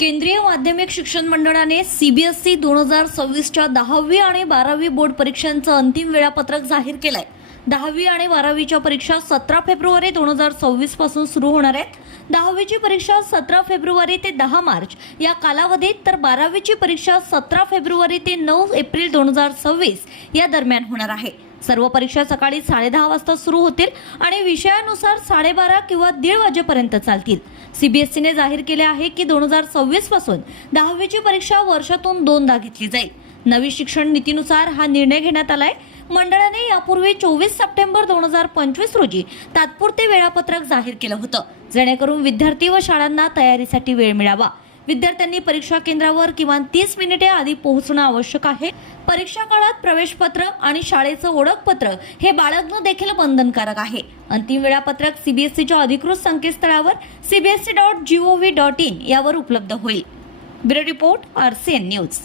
केंद्रीय माध्यमिक शिक्षण मंडळाने सीबीएसई दोन हजार सव्वीसच्या दहावी आणि बारावी बोर्ड परीक्षांचं अंतिम वेळापत्रक जाहीर केलं आहे दहावी आणि बारावीच्या परीक्षा सतरा फेब्रुवारी दोन हजार सव्वीसपासून सुरू होणार आहेत. दहावीची परीक्षा सतरा फेब्रुवारी ते दहा मार्च. या कालावधीत तर बारावीची परीक्षा सतरा फेब्रुवारी ते नऊ एप्रिल दोन हजार सव्वीस या दरम्यान होणार आहे. सर्व परीक्षा सकाळी साडेदहा वाजता सुरू होतील आणि विषयानुसार साडेबारा किंवा दीड वाजेपर्यंत चालतील. सीबीएसईने जाहीर केले आहे की दोन हजार सव्वीसपासून दहावीची परीक्षा वर्षातून दोनदा घेतली जाईल. नवी शिक्षण नीतीनुसार हा निर्णय घेण्यात आला आहे मंडळाने यापूर्वी चोवीस सप्टेंबर दोन हजार पंचवीस रोजी तात्पुरते वेळापत्रक जाहीर केलं होतं. जेणेकरून विद्यार्थी व शाळांना तयारीसाठी वेळ मिळावा. विद्यार्थ्यांनी परीक्षा केंद्रावर किमान तीस मिनिटे आधी पोहोचणं आवश्यक आहे. परीक्षा काळात प्रवेशपत्र आणि शाळेचं ओळखपत्र हे बाळगणं देखील बंधनकारक आहे. अंतिम वेळापत्रक सीबीएसईच्या अधिकृत संकेतस्थळावर CBSE dot gov dot in यावर उपलब्ध होईल. Bureau report R C N news.